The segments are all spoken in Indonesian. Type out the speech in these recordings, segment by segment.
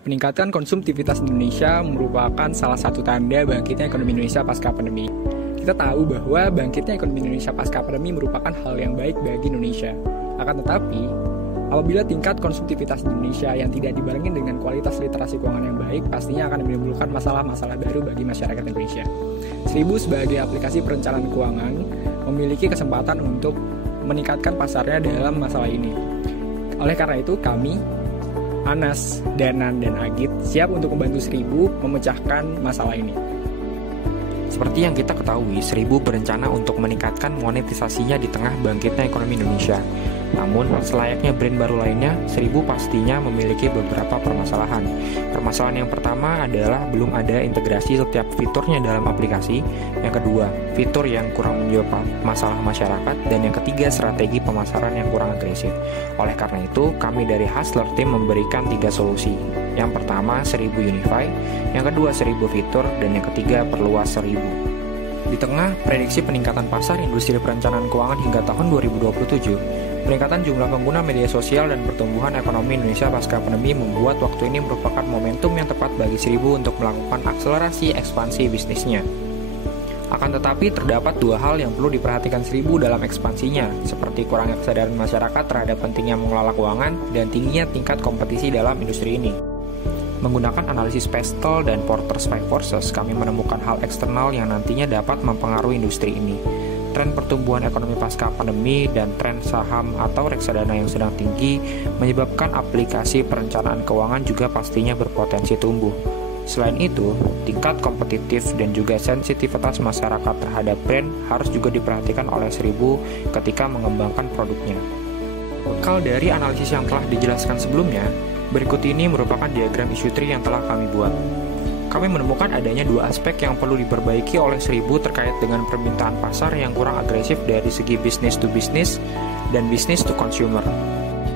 Peningkatan konsumtivitas Indonesia merupakan salah satu tanda bangkitnya ekonomi Indonesia pasca pandemi. Kita tahu bahwa bangkitnya ekonomi Indonesia pasca pandemi merupakan hal yang baik bagi Indonesia. Akan tetapi, apabila tingkat konsumtivitas Indonesia yang tidak dibarengi dengan kualitas literasi keuangan yang baik, pastinya akan menimbulkan masalah-masalah baru bagi masyarakat Indonesia. Seribu sebagai aplikasi perencanaan keuangan memiliki kesempatan untuk meningkatkan pasarnya dalam masalah ini. Oleh karena itu, kami, Anas, Danan, dan Agit siap untuk membantu Seribu memecahkan masalah ini. Seperti yang kita ketahui, Seribu berencana untuk meningkatkan monetisasinya di tengah bangkitnya ekonomi Indonesia. Namun, selayaknya brand baru lainnya, Seribu pastinya memiliki beberapa permasalahan. Permasalahan yang pertama adalah belum ada integrasi setiap fiturnya dalam aplikasi. Yang kedua, fitur yang kurang menjawab masalah masyarakat. Dan yang ketiga, strategi pemasaran yang kurang agresif. Oleh karena itu, kami dari Hustler Team memberikan 3 solusi. Yang pertama, Seribu Unify. Yang kedua, Seribu Fitur. Dan yang ketiga, perluas Seribu. Di tengah prediksi peningkatan pasar industri perencanaan keuangan hingga tahun 2027, peningkatan jumlah pengguna media sosial dan pertumbuhan ekonomi Indonesia pasca pandemi membuat waktu ini merupakan momentum yang tepat bagi Seribu untuk melakukan akselerasi ekspansi bisnisnya. Akan tetapi, terdapat 2 hal yang perlu diperhatikan Seribu dalam ekspansinya, seperti kurangnya kesadaran masyarakat terhadap pentingnya mengelola keuangan dan tingginya tingkat kompetisi dalam industri ini. Menggunakan analisis Pestel dan Porter Spy Forces, kami menemukan hal eksternal yang nantinya dapat mempengaruhi industri ini. Tren pertumbuhan ekonomi pasca pandemi dan tren saham atau reksadana yang sedang tinggi menyebabkan aplikasi perencanaan keuangan juga pastinya berpotensi tumbuh. Selain itu, tingkat kompetitif dan juga sensitivitas masyarakat terhadap brand harus juga diperhatikan oleh Seribu ketika mengembangkan produknya. Bekal dari analisis yang telah dijelaskan sebelumnya, berikut ini merupakan diagram issue tree yang telah kami buat. Kami menemukan adanya 2 aspek yang perlu diperbaiki oleh Seribu terkait dengan permintaan pasar yang kurang agresif dari segi business to business dan business to consumer.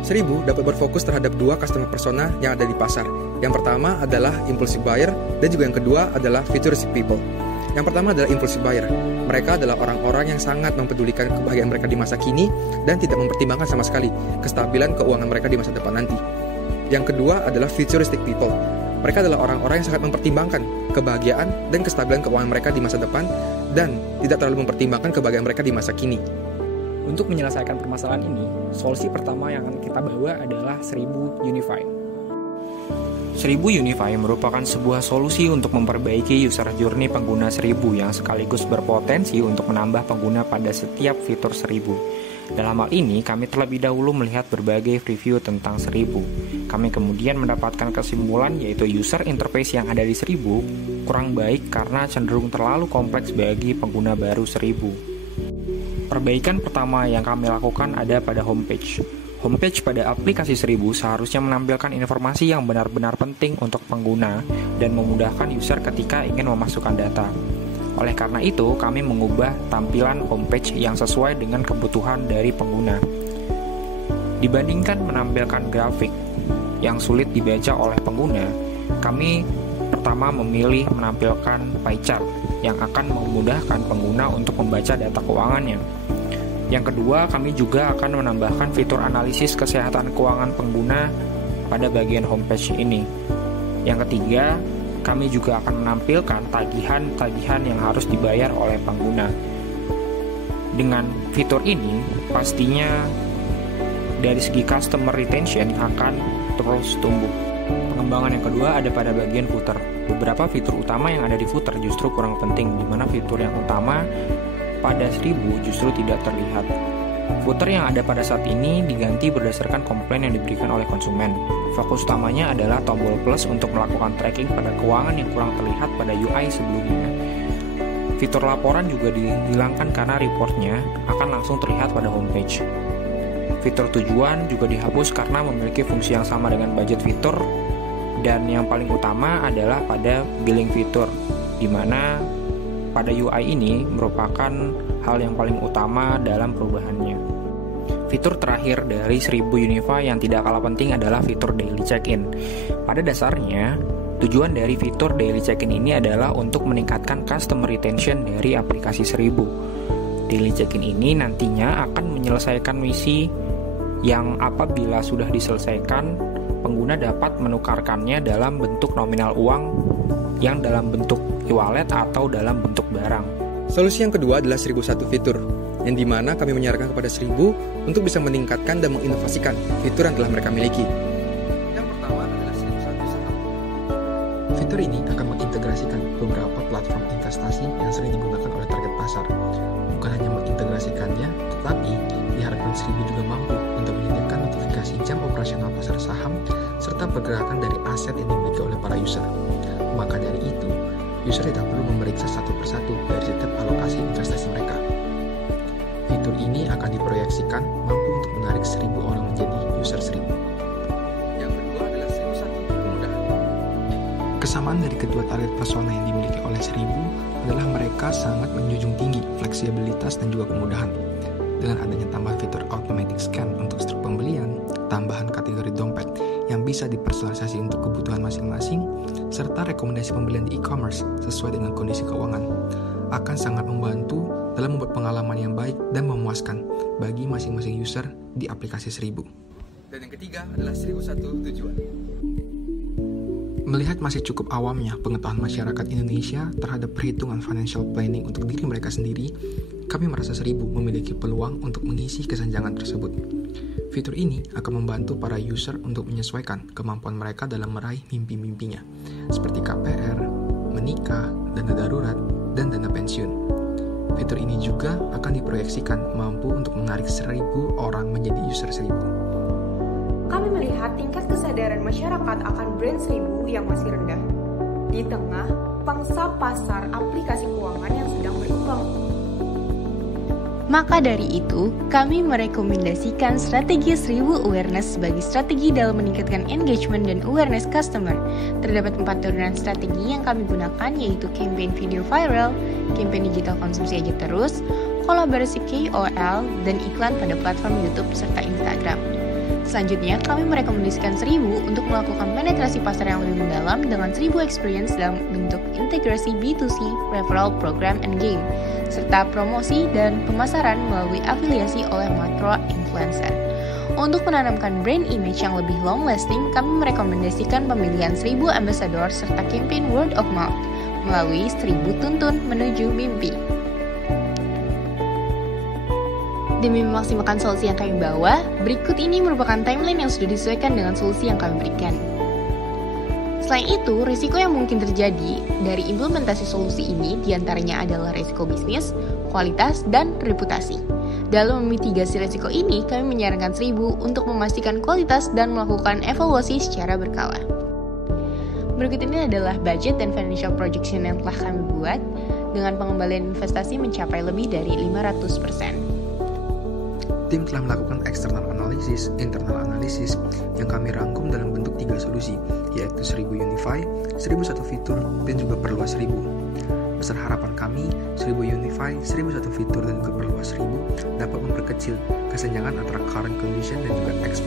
Seribu dapat berfokus terhadap 2 customer persona yang ada di pasar. Yang pertama adalah impulsive buyer dan juga yang kedua adalah futuristic people. Yang pertama adalah impulsive buyer. Mereka adalah orang-orang yang sangat mempedulikan kebahagiaan mereka di masa kini dan tidak mempertimbangkan sama sekali kestabilan keuangan mereka di masa depan nanti. Yang kedua adalah futuristic people. Mereka adalah orang-orang yang sangat mempertimbangkan kebahagiaan dan kestabilan keuangan mereka di masa depan dan tidak terlalu mempertimbangkan kebahagiaan mereka di masa kini. Untuk menyelesaikan permasalahan ini, solusi pertama yang akan kita bawa adalah Seribu Unify. Seribu Unify merupakan sebuah solusi untuk memperbaiki user journey pengguna Seribu yang sekaligus berpotensi untuk menambah pengguna pada setiap fitur Seribu. Dalam hal ini, kami terlebih dahulu melihat berbagai review tentang Seribu. Kami kemudian mendapatkan kesimpulan yaitu user interface yang ada di Seribu kurang baik karena cenderung terlalu kompleks bagi pengguna baru Seribu. Perbaikan pertama yang kami lakukan ada pada homepage. Homepage pada aplikasi Seribu seharusnya menampilkan informasi yang benar-benar penting untuk pengguna dan memudahkan user ketika ingin memasukkan data. Oleh karena itu, kami mengubah tampilan homepage yang sesuai dengan kebutuhan dari pengguna. Dibandingkan menampilkan grafik yang sulit dibaca oleh pengguna, kami pertama memilih menampilkan pie chart yang akan memudahkan pengguna untuk membaca data keuangannya. Yang kedua, kami juga akan menambahkan fitur analisis kesehatan keuangan pengguna pada bagian homepage ini. Yang ketiga, kami juga akan menampilkan tagihan-tagihan yang harus dibayar oleh pengguna. Dengan fitur ini, pastinya dari segi customer retention akan terus tumbuh. Pengembangan yang kedua ada pada bagian footer. Beberapa fitur utama yang ada di footer justru kurang penting, di mana fitur yang utama pada Seribu justru tidak terlihat. Footer yang ada pada saat ini diganti berdasarkan komplain yang diberikan oleh konsumen. Fokus utamanya adalah tombol plus untuk melakukan tracking pada keuangan yang kurang terlihat pada UI sebelumnya. Fitur laporan juga dihilangkan karena reportnya akan langsung terlihat pada homepage. Fitur tujuan juga dihapus karena memiliki fungsi yang sama dengan budget fitur. Dan yang paling utama adalah pada billing fitur, di mana pada UI ini merupakan hal yang paling utama dalam perubahannya. Fitur terakhir dari Seribu Unify yang tidak kalah penting adalah fitur daily check-in. Pada dasarnya, tujuan dari fitur daily check-in ini adalah untuk meningkatkan customer retention dari aplikasi Seribu. Daily check-in ini nantinya akan menyelesaikan misi yang apabila sudah diselesaikan, pengguna dapat menukarkannya dalam bentuk nominal uang yang dalam bentuk e-wallet atau dalam bentuk barang. Solusi yang kedua adalah 1001 fitur, yang dimana kami menyarankan kepada 1000 untuk bisa meningkatkan dan menginovasikan fitur yang telah mereka miliki. Yang pertama adalah 1001 Saham. Fitur ini akan mengintegrasikan beberapa platform investasi yang sering digunakan oleh target pasar. Bukan hanya mengintegrasikannya, tetapi diharapkan 1000 juga mampu untuk menyediakan notifikasi jam operasional pasar saham serta pergerakan dari aset yang dimiliki oleh para user. Maka dari itu, user tidak perlu memeriksa satu persatu dari setiap alokasi investasi mereka. Fitur ini akan diproyeksikan mampu untuk menarik 1000 orang menjadi user 1000. Yang kedua adalah 1001 kemudahan. Kesamaan dari kedua target persona yang dimiliki oleh 1000 adalah mereka sangat menjunjung tinggi fleksibilitas dan juga kemudahan. Dengan adanya tambahan fitur automatic scan untuk struk pembelian, tambahan kategori dompet yang bisa dipersonalisasi untuk kebutuhan masing-masing, serta rekomendasi pembelian di e-commerce sesuai dengan kondisi keuangan, akan sangat membantu dalam membuat pengalaman yang baik dan memuaskan bagi masing-masing user di aplikasi 1000. Dan yang ketiga adalah 1001 tujuan. Melihat masih cukup awamnya pengetahuan masyarakat Indonesia terhadap perhitungan financial planning untuk diri mereka sendiri, kami merasa 1000 memiliki peluang untuk mengisi kesenjangan tersebut. Fitur ini akan membantu para user untuk menyesuaikan kemampuan mereka dalam meraih mimpi-mimpinya, seperti KPR, menikah, dana darurat, dan dana pensiun. Fitur ini juga akan diproyeksikan mampu untuk menarik 1000 orang menjadi user 1000. Kami melihat tingkat kesadaran masyarakat akan brand 1000 yang masih rendah di tengah pangsa pasar aplikasi keuangan yang sedang berkembang. Maka dari itu, kami merekomendasikan strategi 1000 awareness sebagai strategi dalam meningkatkan engagement dan awareness customer. Terdapat 4 turunan strategi yang kami gunakan, yaitu campaign video viral, campaign digital konsumsi aja terus, kolaborasi KOL, dan iklan pada platform YouTube serta Instagram. Selanjutnya, kami merekomendasikan 1000 untuk melakukan penetrasi pasar yang lebih mendalam dengan 1000 experience dalam bentuk integrasi B2C, referral program, and game, serta promosi dan pemasaran melalui afiliasi oleh micro-influencer. Untuk menanamkan brand image yang lebih long-lasting, kami merekomendasikan pemilihan 1000 ambassador serta campaign word of mouth melalui 1000 tuntun menuju mimpi. Demi memaksimalkan solusi yang kami bawa, berikut ini merupakan timeline yang sudah disesuaikan dengan solusi yang kami berikan. Selain itu, risiko yang mungkin terjadi dari implementasi solusi ini diantaranya adalah risiko bisnis, kualitas, dan reputasi. Dalam memitigasi risiko ini, kami menyarankan 1000 untuk memastikan kualitas dan melakukan evaluasi secara berkala. Berikut ini adalah budget dan financial projection yang telah kami buat dengan pengembalian investasi mencapai lebih dari 500%. Tim telah melakukan external analysis, internal analysis yang kami rangkum dalam bentuk 3 solusi, yaitu 1000 Unify, 1001 fitur, dan juga perluas 1000. Besar harapan kami, 1000 Unify, 1001 fitur, dan juga perluas 1000 dapat memperkecil kesenjangan antara current condition dan juga expected